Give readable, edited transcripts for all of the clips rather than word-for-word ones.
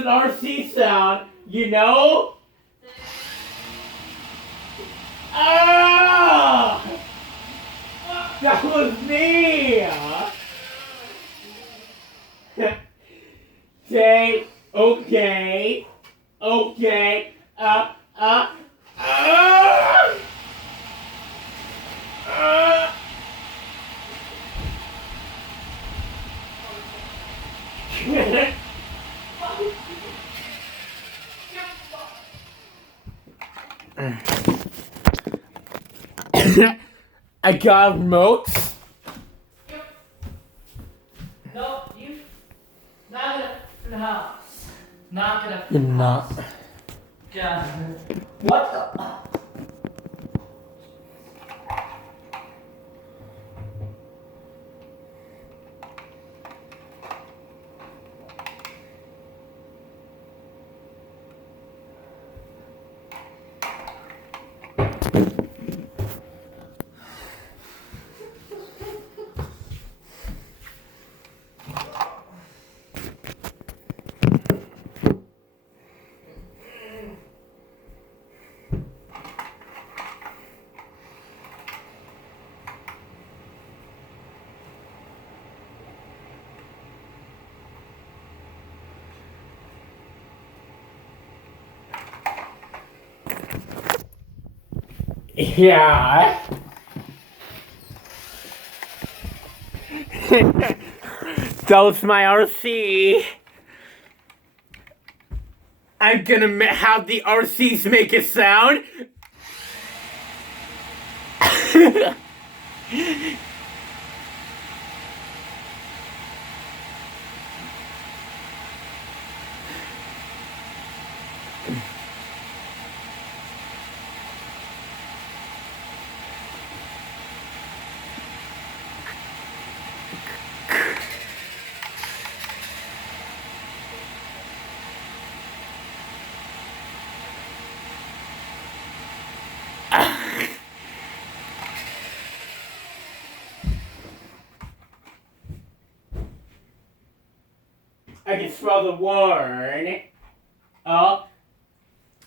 an RC sound, you know? Ah! That was me! Okay, okay, okay, uh. I got remotes. No, you not gonna in the house. Not gonna. You're not. God. What the? Yeah. That was my RC. I'm gonna have the RCs make a sound. I can smell the word. Oh.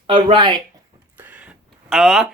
Alright. Alright.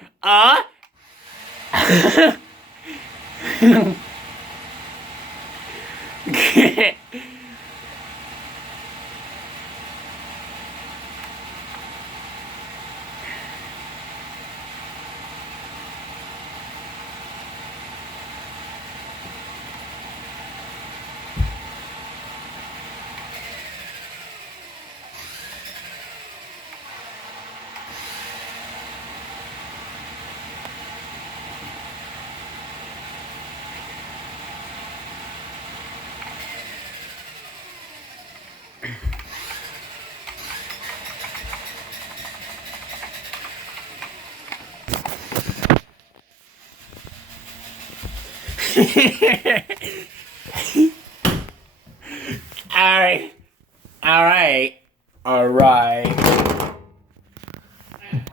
Alright. Alright.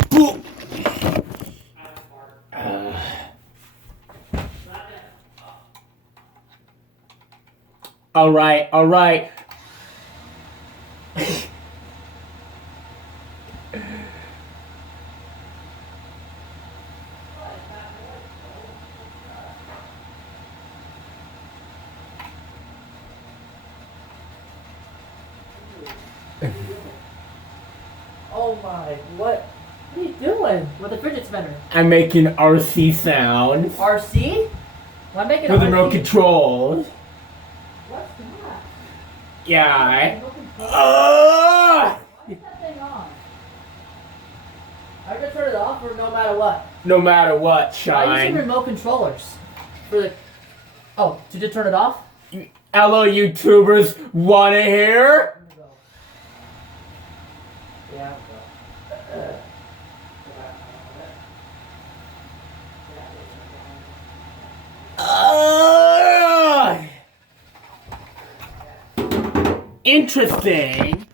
Boom. Alright, alright. Oh my! What are you doing with the fidget spinner? I'm making RC sounds RC? Why making with RC? remote controls. What's that? Yeah. Remote control? Ah! Why is that thing on? I can turn it off or no matter what. No matter what, Why are you using Shine. remote controllers? For the. Oh, did you turn it off? Hello, YouTubers. Wanna hear? I'm gonna go. Yeah, I'm gonna go. Ah! Interesting.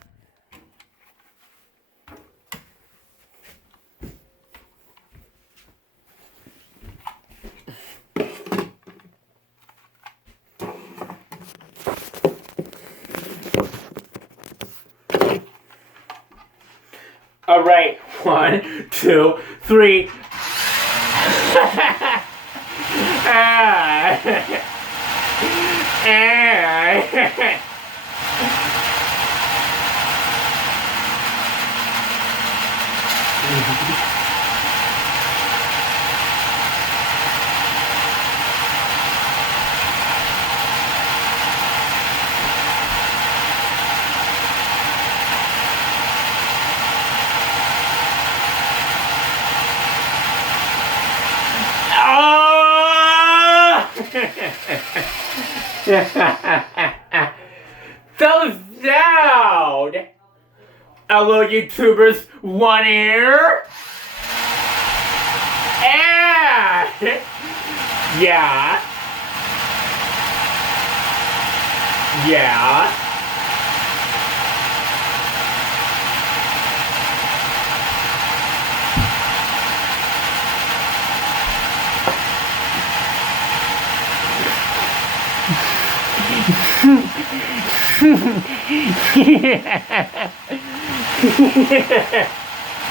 All right. 1, 2, 3. Thumbs down! Hello, YouTubers. One ear? Yeah. Yeah.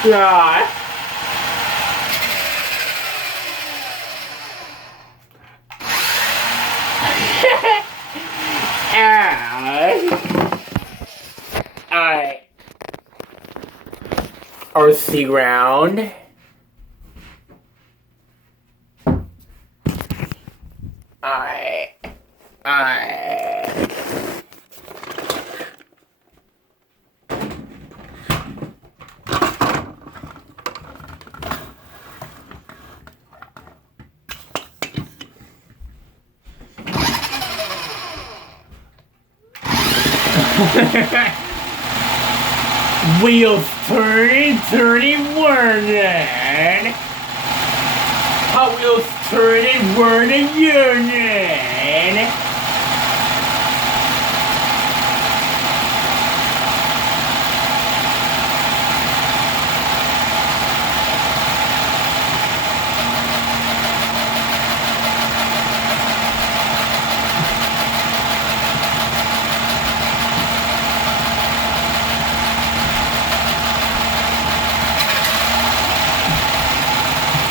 God. Alright. RC round. Alright. Wheels turning, whirling. Hot Wheels turning, whirling, yearning.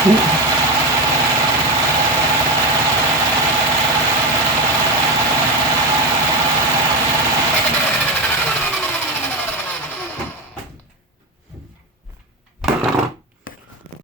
Ooh.